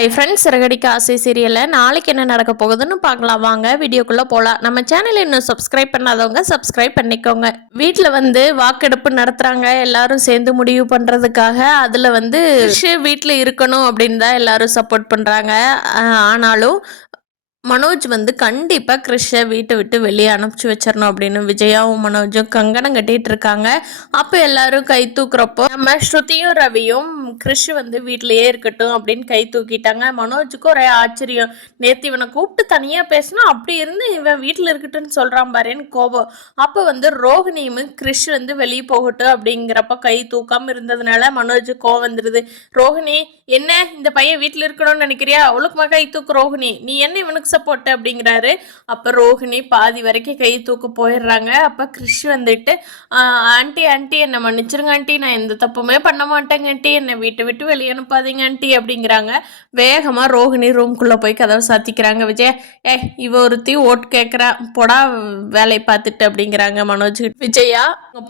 Hi friends, Siragadikka ஆசை சீரியலில் நாளைக்கு என்ன நடக்க போகுதுன்னு பார்க்கலாம். வாங்க வீடியோக்குள்ளே போகலாம். நம்ம சேனல் இன்னும் சப்ஸ்கிரைப் பண்ணாதவங்க சப்ஸ்கிரைப் பண்ணிக்கோங்க. வீட்டில் வாக்கெடுப்பு நடத்துகிறாங்க, எல்லாரும் சேர்ந்து முடிவு பண்ணுறதுக்காக. அதில் வீட்டில் இருக்கணும் அப்படின்னு தான் எல்லாரும் சப்போர்ட் பண்ணுறாங்க. ஆனாலும் மனோஜ் கண்டிப்பாக கிறிஷை வீட்டை விட்டு வெளியே அனுப்பிச்சி வச்சிடணும் அப்படின்னு விஜயாவும் மனோஜும் கங்கணம் கட்டிட்டு இருக்காங்க. அப்போ எல்லாரும் கை தூக்குறப்போ நம்ம ஸ்ருதியும் ரவியும் கிறிஷ் வீட்டிலேயே இருக்கட்டும் அப்படின்னு கை தூக்கிட்டாங்க. மனோஜுக்கு ஒரே ஆச்சரியம். நேற்று இவனை கூப்பிட்டு தனியாக பேசினா அப்படி இருந்து இவன் வீட்டில் இருக்கட்டும்னு சொல்கிறான் பாருன்னு கோபம். அப்போ ரோஹிணியும் கிறிஷ் வெளியே போகட்டும் அப்படிங்கிறப்ப கை தூக்காமல் இருந்ததுனால மனோஜ் கோவம் வந்துடுது. ரோஹிணி, என்ன இந்த பையன் வீட்டில் இருக்கணும்னு நினைக்கிறியா? அவளுக்குமா கை தூக்கு ரோஹிணி, நீ என்ன இவனுக்கு சப்போர்ட் அப்படிங்கிறாரு. அப்போ ரோஹிணி பாதி வரைக்கும் கை தூக்க போயிடுறாங்க. அப்போ கிறிஷ் ஆண்டி ஆண்டி என்னை மன்னிச்சிருங்க ஆண்டி, நான் எந்த தப்புமே பண்ண மாட்டேங்க ஆண்டி, என்னை வீட்டை விட்டு வெளியே அனுப்பாதீங்க ஆண்டி அப்படிங்கிறாங்க. வேகமாக ரோஹிணி ரூம்குள்ளே போய் கதவை சாத்திக்கிறாங்க. விஜய், இவ ஒருத்தி ஓட்டு கேட்குறா, பொடா வேலையை பார்த்துட்டு அப்படிங்கிறாங்க மனோஜ். விஜயா,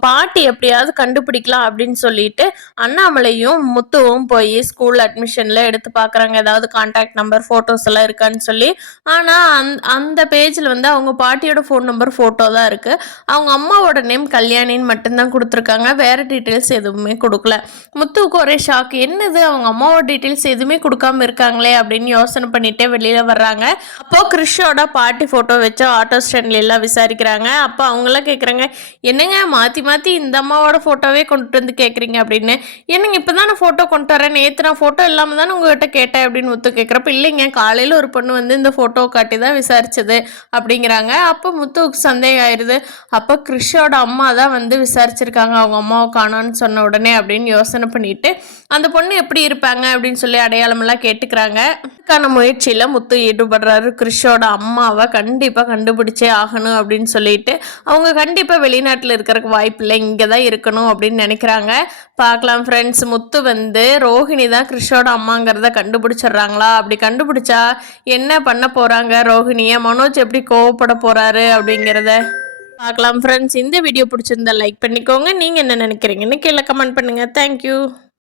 பாட்டி எப்படியாவது கண்டுபிடிக்கலாம் அப்படின்னு சொல்லிட்டு அண்ணாமலையும் முத்துவும் போய் ஸ்கூல் அட்மிஷனில் எடுத்து பார்க்குறாங்க. ஏதாவது கான்டாக்ட் நம்பர் ஃபோட்டோஸ் எல்லாம் இருக்கான்னு சொல்லி. ஆனால் அந்த பேஜில் அவங்க பாட்டியோட ஃபோன் நம்பர் ஃபோட்டோ தான் இருக்குது. அவங்க அம்மாவோட நேம் கல்யாணின்னு மட்டும்தான் கொடுத்துருக்காங்க. வேறு டீட்டெயில்ஸ் எதுவுமே கொடுக்கல. முத்துவுக்கு ஒரே ஷாக். என்னது, அவங்க அம்மாவோட டீட்டெயில்ஸ் எதுவுமே கொடுக்காம இருக்காங்களே அப்படின்னு யோசனை பண்ணிகிட்டே வெளியில் வர்றாங்க. அப்போது கிறிஷோட பாட்டி ஃபோட்டோ வச்சு ஆட்டோ ஸ்டாண்ட்ல எல்லாம் விசாரிக்கிறாங்க. அப்போ அவங்களாம் கேட்குறாங்க, என்னங்க மாற்றி மாற்றி இந்த அம்மாவோட ஃபோட்டோவே கொண்டுட்டு வந்து கேட்குறீங்க அப்படின்னு. என்னங்க இப்போ தான் நான் ஃபோட்டோ கொண்டு வரேன், நேற்று நான் ஃபோட்டோ இல்லாமல் தானே உங்கள்கிட்ட கேட்டேன் அப்படின்னு முத்து கேட்குறப்ப, இல்லைங்க காலையில் ஒரு பொண்ணு இந்த ஃபோட்டோ காட்டி தான் விசாரிச்சது அப்படிங்கிறாங்க. அப்போ முத்துவுக்கு சந்தேகம் ஆயிடுது. அப்போ கிறிஷோட அம்மா தான் விசாரிச்சிருக்காங்க அவங்க அம்மாவை காணோன்னு சொன்ன உடனே அப்படின்னு யோசனை பண்ணிட்டு அந்த பொண்ணு எப்படி இருப்பாங்க அப்படின்னு சொல்லி அடையாளமெல்லாம் கேட்டுக்கிறாங்க. அதுக்கான முயற்சியில் முத்து ஈடுபடுறாரு. கிறிஷோட அம்மாவை கண்டிப்பாக கண்டுபிடிச்சே ஆகணும் அப்படின்னு சொல்லிட்டு அவங்க கண்டிப்பாக வெளிநாட்டில் இருக்கிறதுக்கு வாய்ப்பு இல்லை, இங்கே தான் இருக்கணும் அப்படின்னு நினைக்கிறாங்க. பார்க்கலாம் ஃப்ரெண்ட்ஸ், முத்து ரோஹிணி தான் கிறிஷோட அம்மாங்கிறத கண்டுபிடிச்சிடுறாங்களா? அப்படி கண்டுபிடிச்சா என்ன பண்ண போகிறாங்க ரோஹிணியை, மனோஜ் எப்படி கோவப்பட போகிறாரு அப்படிங்கிறத பார்க்கலாம் ஃப்ரெண்ட்ஸ். இந்த வீடியோ பிடிச்சிருந்தா லைக் பண்ணிக்கோங்க. நீங்கள் என்ன நினைக்கிறீங்கன்னு கீழே கமெண்ட் பண்ணுங்கள். தேங்க்யூ.